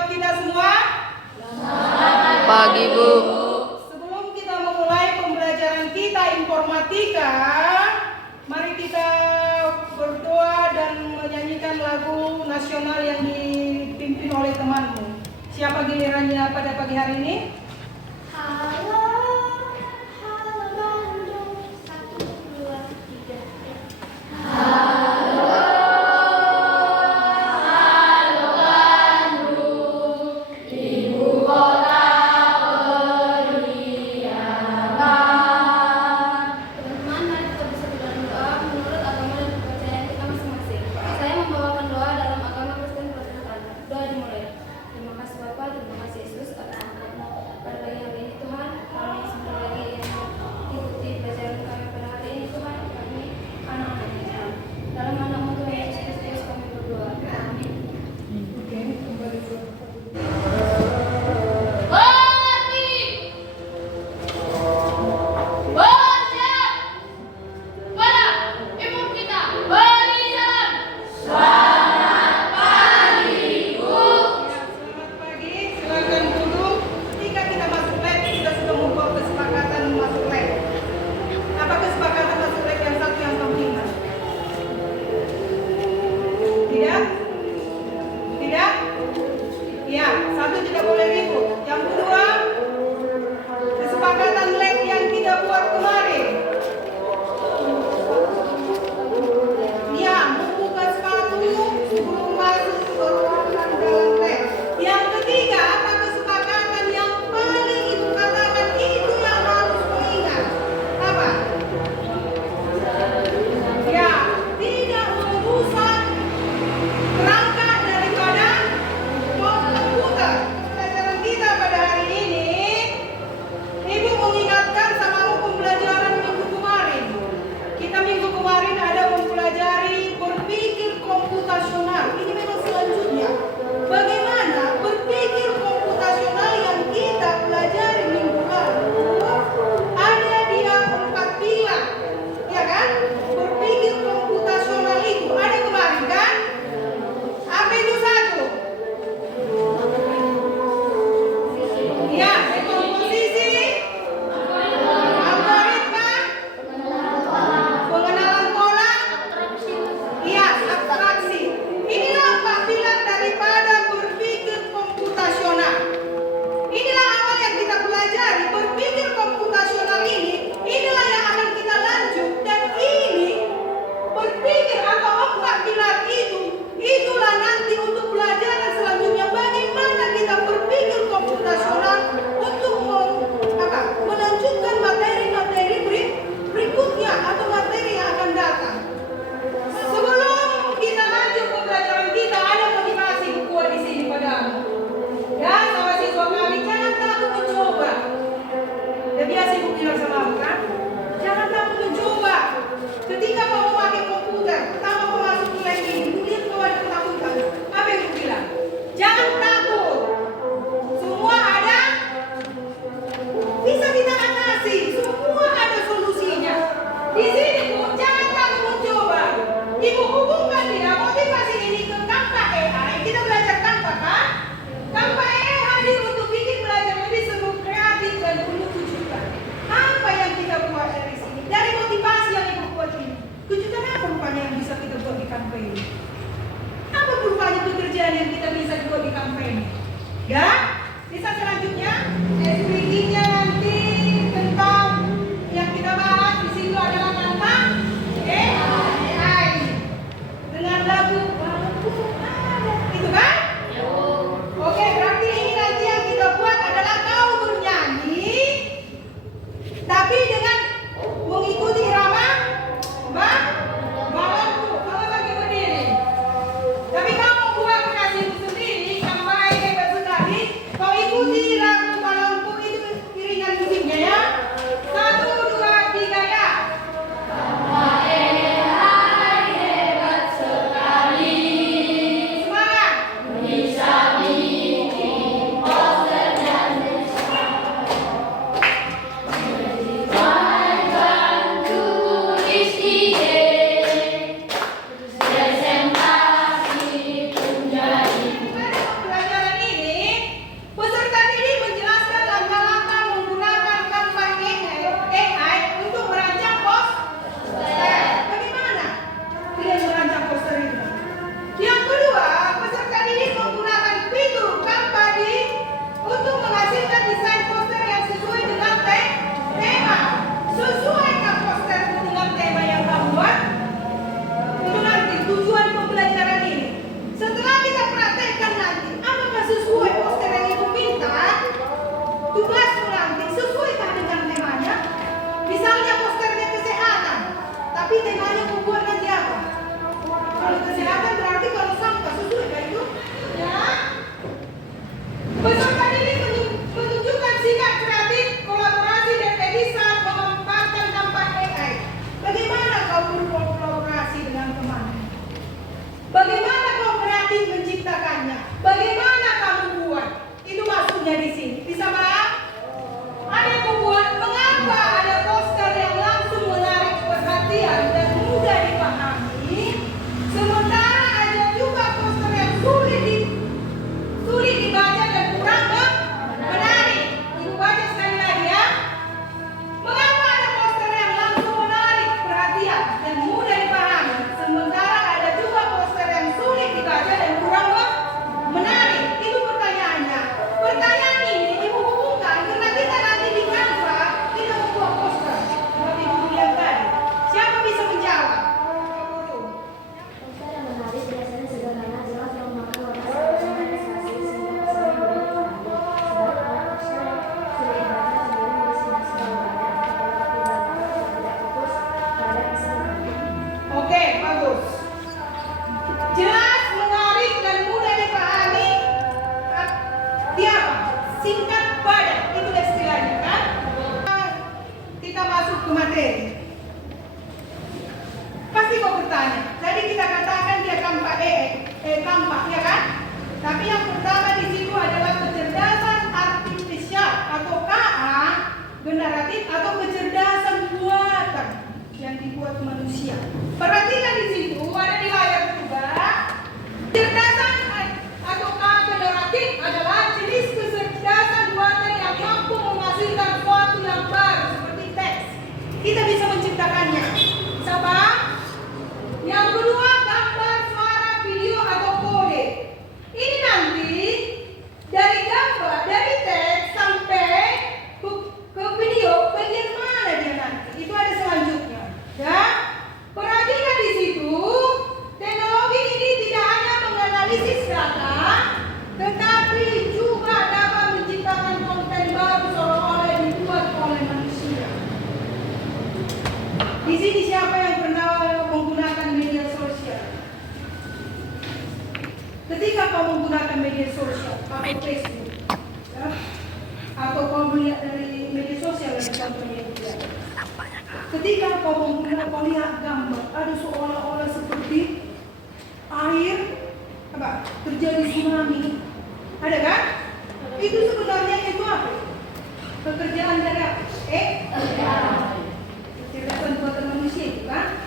buat kita semua? Selamat pagi, Bu. Sebelum kita memulai pembelajaran kita informatika, mari kita berdoa dan menyanyikan lagu nasional yang dipimpin oleh temanmu. Siapa gilirannya pada pagi hari ini? Halo, halo Bandung, 1, 2, 3. Halo, halo Bandung, ibu kota beriaman. Teman-teman, mari kita bersatu dalam doa menurut agama dan kepercayaan kita masing-masing. Saya membawakan doa dalam agama Kristen Protestan. Doa dimulai. Terima kasih Bapa, terima kasih Yesus atas berkat-Mu pada pagi hari ini Tuhan. Kami sebentar lagi yang mengikuti pelajaran kami pada hari ini Tuhan. Kami anak-anaknya Tuhan. Dalam nama-Mu Tuhan Yesus Kristus kami berdoa. Amin. Oke, kembali ke Selamat pagi, silakan duduk. Ketika kita masuk lab, kita sudah membuat kesepakatan masuk lab. Apa kesepakatan masuk lab yang satu yang kamu ingat? Tidak? Tidak? Ya, satu tidak boleh ribut. Yang kedua, kesepakatan lab yang kita buat kemarin. Ya, membuka sepatu sebelum masuk ke ruangan dalam lab. Yang ketiga, apa kesepakatan yang paling ibu katakan itu yang harus mengingat? Apa? Ya, tidak merusak kerangka daripada komputer. Pelajaran kita pada hari ini, Ibu mengingatkan sama pembelajaran minggu kemarin. Kita minggu kemarin ada mempelajari berpikir komputasional. Ini memang selanjutnya. Bagaimana berpikir komputasional yang kita pelajari minggu lalu ada dia 4 pilar, ya kan? Berpikir komputasional itu ada kemarin kan? Apa itu satu? Ya, komposisi, algoritma, pengenalan pola, iya, abstraksi. Inilah 4 pilar daripada berpikir komputasional. Inilah awal yang kita pelajari. Berpikir komputasional inilah yang akan kita lanjut. Dan ini berpikir atau 4 pilar itulah nanti untuk pelajaran selanjutnya bagaimana kita berpikir komputasional untuk melanjutkan materi-materi berikutnya atau materi yang akan datang. Sebelum kita lanjut pembelajaran kita, ada motivasi buku di sini padamu. Ya, sama siswa kami, jangan takut mencoba. Ya biasa ibu bilang sama aku kan, jangan takut mencoba. Ketika kamu pakai komputer, pertama kamu masuk ke lab ini, ibu lihat kau ada ketakutan. Apa yang ibu bilang? Jangan takut. Semua ada, bisa kita atasi. Semua ada solusinya. Di sini Bu, jangan takut mencoba. Ibu hubungkan tidak motivasi ini ke Canva AI. Kita belajar Canva kan? Canva AI hadir untuk bikin belajar lebih seru, kreatif dan penuh kejutan. Apa yang kita buat dari sini? Dari motivasi yang ibu buat ini. Kejutan apa rupanya yang bisa kita buat di Canva ini? Apa rupanya pekerjaan yang kita bisa buat di Canva ini? Ya? Bisa selanjutnya, explaining-nya nanti tentang yang kita bahas di situ adalah tentang AI dengan lagu itu kan? Oke, berarti ini nanti yang kita buat adalah kau bernyanyi, tapi dengan mengikuti irama balonku. Kamu bagi berdiri. Tapi kamu buat Di sini siapa yang pernah menggunakan media sosial? Ketika kau menggunakan media sosial, atau Facebook, ya, atau kau melihat dari media sosial yang contohnya dia. Ketika kau lihat gambar, ada seolah-olah seperti air terjadi tsunami, ada kan? Itu sebenarnya itu apa? Pekerjaan dari apa? Kecerdasan buatan manusia itu kan?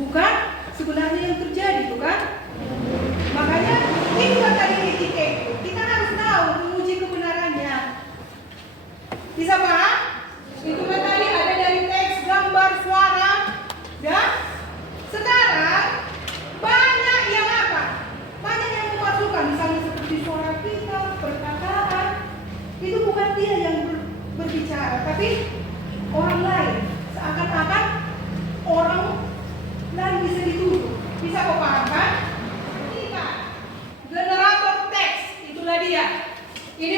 Bukan sebenarnya yang terjadi, bukan? Makanya ini tadi etika itu. Kita harus tahu menguji kebenarannya. Bisa paham? Itu tadi ada dari teks, gambar, suara, dan sekarang banyak yang apa? Banyak yang memasukkan, misalnya seperti suara kita, perkataan. Itu bukan dia yang berbicara, tapi orang lain. Seakan-akan orang lain bisa dituduh. Bisa kau paham kan? Generator teks, itulah dia. Ini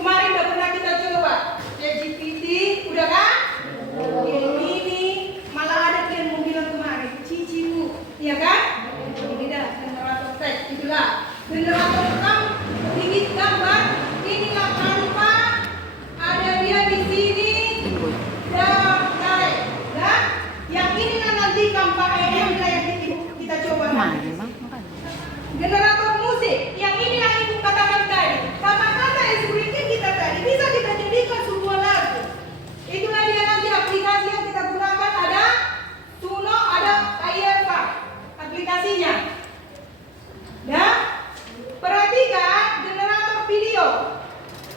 kemarin udah pernah kita coba. ChatGPT, udah kan? Ini malah ada yang mau bilang kemarin, Cici Bu, iya kan? Ini dah generator teks, itulah. Generator rekam, ini gambar, inilah tanpa ada dia di sini. Dan yang inilah nanti kampak yang kita coba nanti. Generator musik, yang inilah ibu katakan tadi. Kata-kata eskripsi kita tadi bisa kita jadikan sebuah lagu. Itulah dia nanti aplikasi yang kita gunakan, ada Suno, ada Kayeva aplikasinya. Dan perhatikan generator video.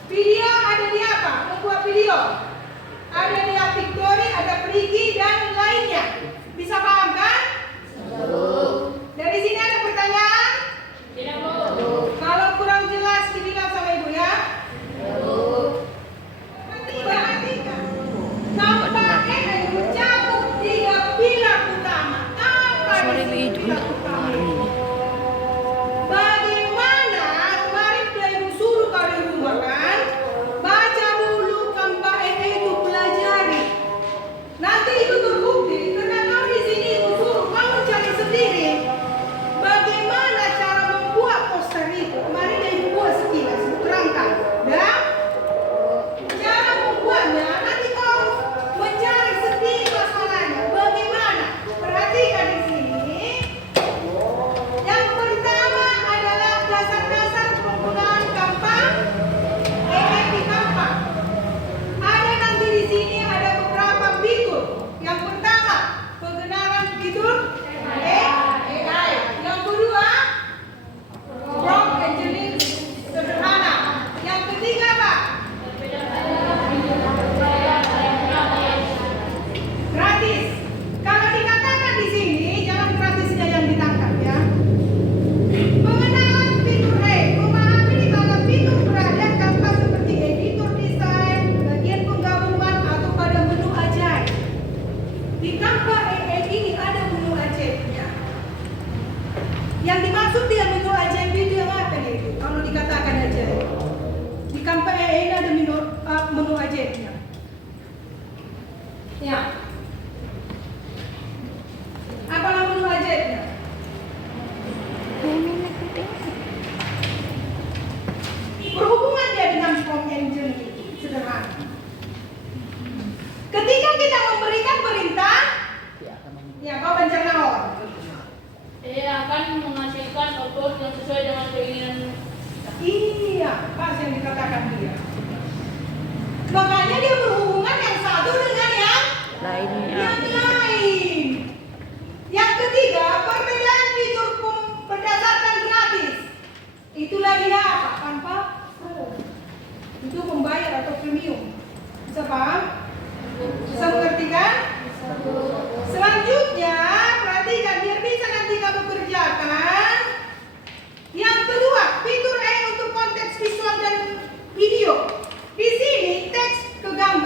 Video ada di apa? Membuat video. Ada di Victory, ada Prigi dan lainnya. Bisa paham kan? Dari sini ada pertanyaan? Kalau kurang jelas dibilang sama ibu ya. Perhatikan. Nampaknya mencakup 3 pilar utama. Apa itu pilar utama? Bagaimana kemarin sudah ibu suruh kau di rumah kan? Baca dulu kampak itu, pelajari. Nanti itu terbukti karena kau di sini ibu suruh kamu cari sendiri. Bagaimana cara membuat poster itu? Kemarin dia ibu buat sekilas, terangkan. Dan cara membuatnya nanti kau mencari sendiri masalahnya. Bagaimana? Perhatikan di sini. Yang pertama adalah dasar-dasar penggunaan kampak. Di kampak. Ada nanti di sini ada beberapa fitur. Yang pertama, pengenalan fitur AI. Yang kedua, prompt engineering sederhana. Yang ketiga apa? Gratis. Kalau dikatakan di sini, jangan gratisnya yang ditangkap ya. Pengenalan fitur memahami di mana fitur berada tanpa seperti editor desain, bagian penggabungan atau pada menu ajaib. Di kampak AI ini ada menu ajaibnya. Yang dimaksud dengan menu ajaib itu yang apa itu? Kalau dikatakan ajaib. Di kampak AI ini ada menu ajaibnya. Ya. Apalah menu ajaibnya? Berhubungan dia dengan prompt engine itu sederhana. Ketika kita memberikan perintah, ya kau pencerna orang. Dia akan menghasilkan output yang sesuai dengan keinginan. Iya, pas yang dikatakan dia. Makanya dia berhubungan yang satu dengan yang lain. Yang ketiga, perbedaan fitur berdasarkan gratis. Itulah dia apa? Tanpa pro. Itu membayar atau premium. Bisa paham? Bisa mengerti kan? Selanjutnya, perhatikan biar bisa nanti kamu kerjakan. Yang kedua, fitur AI untuk konteks visual dan video. Di sini teks ke gambar.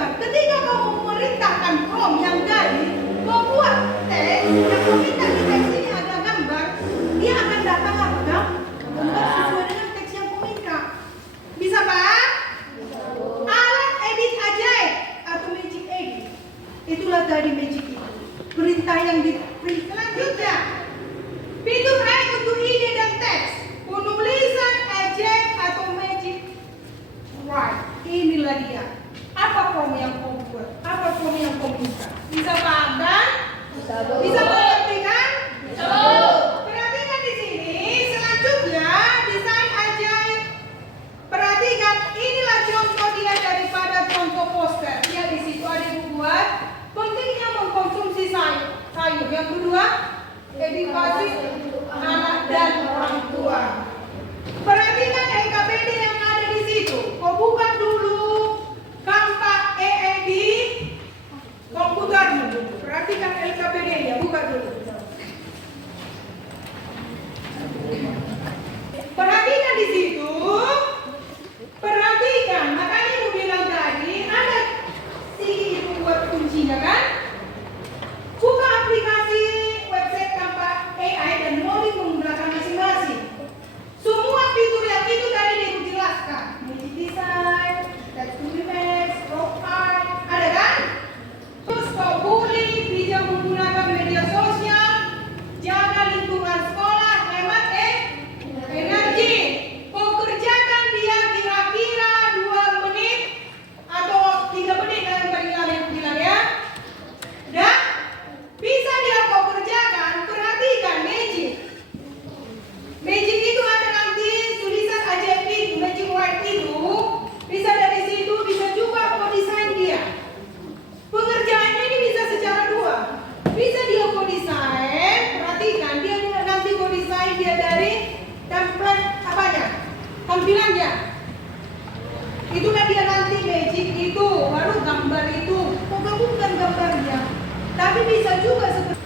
Tapi bisa juga seperti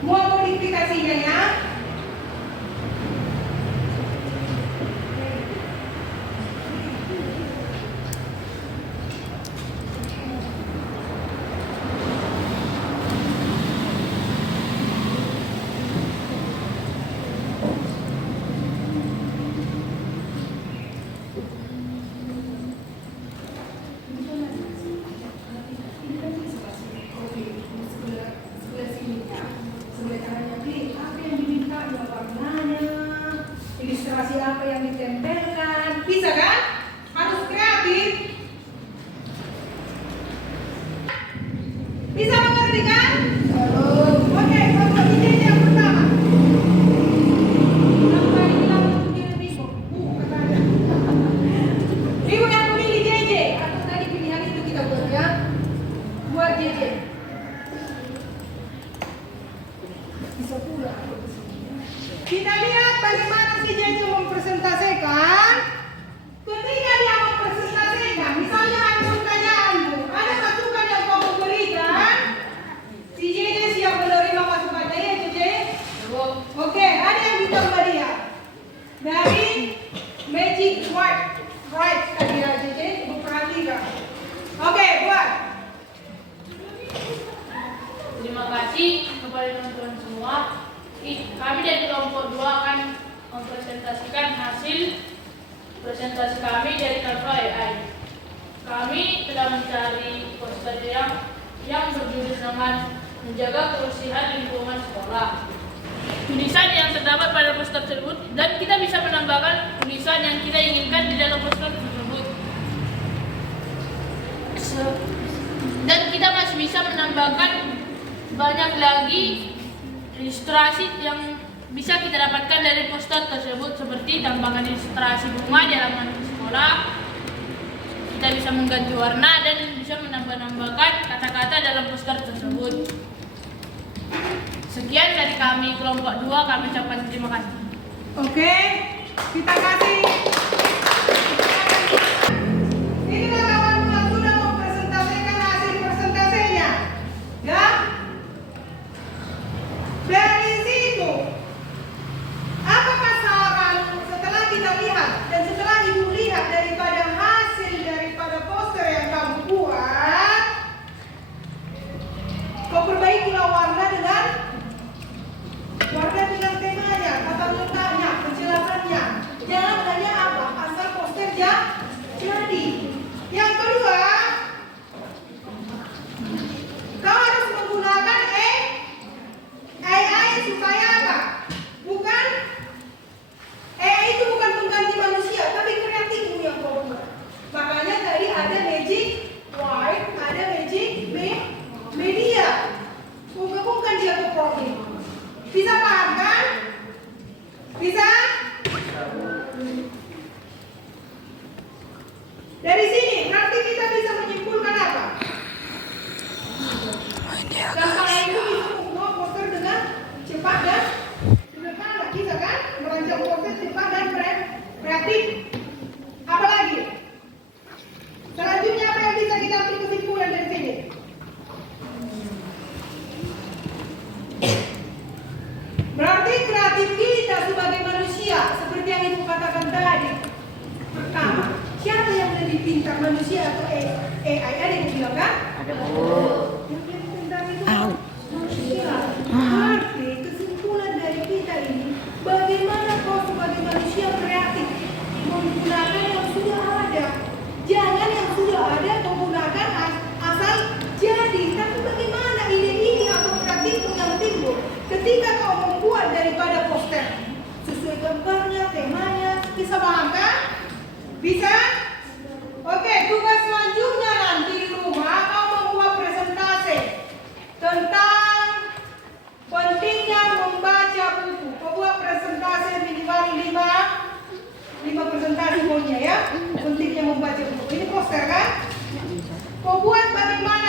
mau modifikasinya ya. Ilustrasi apa yang ditempelkan, bisa kan? Harus kreatif. Bisa mengerti kan? Oke, contoh ide yang pertama. Kenapa dibilang begini Bibo? Katanya. Bibo yang pilih JJ. Atau tadi pilihan itu kita buat ya. Buat JJ. Bisa pula. Kita lihat bagaimana si JJ mempresentasikan. Ketika dia mempresentasikan, misalnya ada pertanyaan, ada masukan yang kamu berikan, si JJ siap menerima masukannya ya JJ? Oke, ada yang ditambah dia dari Magic White tadi ya JJ, ibu perhatikan. Oke, buat. Terima kasih kepada teman-teman semua. Kami dari kelompok 2 akan mempresentasikan hasil presentasi kami dari Canva AI. Kami telah mencari poster yang berjudul dengan menjaga kebersihan lingkungan sekolah. Tulisan yang terdapat pada poster tersebut dan kita bisa menambahkan tulisan yang kita inginkan di dalam poster tersebut. Dan kita masih bisa menambahkan banyak lagi ilustrasi yang bisa kita dapatkan dari poster tersebut, seperti tambahan ilustrasi bunga di halaman sekolah. Kita bisa mengganti warna dan bisa menambah-nambahkan kata-kata dalam poster tersebut. Sekian dari kami kelompok 2, kami ucapkan terima kasih. Oke, kita kasih. Inilah kawan yang sudah mempresentasikan hasil presentasinya. Ya. Dari situ, apakah setelah kita lihat dan setelah ibu lihat daripada hasil daripada poster yang kamu buat, kau perbaikilah warna dengan temanya, tata letaknya, penjelasannya. Jangan hanya apa, asal poster jadi. Yang kedua, kau harus menggunakan AI supaya apa? Bukan AI itu bukan pengganti manusia, tapi kreatifmu yang kau buat. Makanya tadi ada Magic White, ada Magic Media. Bukan dia ke profil. Bisa paham kan? Bisa? Dari sini berarti kita bisa menyimpulkan apa? Dan kalau itu bisa membuat poster dengan cepat dan sederhana, bisa kan? Merancang poster cepat dan kreatif. Apa lagi? Selanjutnya apa yang bisa kita ambil kesimpulan dari sini? Berarti kreatif kita sebagai manusia, seperti yang ibu katakan tadi. Pertama, siapa yang lebih pintar, manusia atau AI? Ada yang bilang kan? Ada Bu. Yang lebih pintar itu manusia. Berarti kesimpulan dari kita ini, bagaimana kau sebagai manusia kreatif menggunakan yang sudah ada. Jangan yang sudah ada kau gunakan asal jadi. Tapi bagaimana ide ini atau kreatifmu yang timbul ketika kau membuat daripada poster sesuai gambarnya, temanya, bisa paham kan? Bisa? Oke, tugas selanjutnya nanti di rumah kau membuat presentasi tentang pentingnya membaca buku. Kau buat presentasi minimal 5 presentasi pokoknya ya. Pentingnya membaca buku. Ini poster kan? Kau buat bagaimana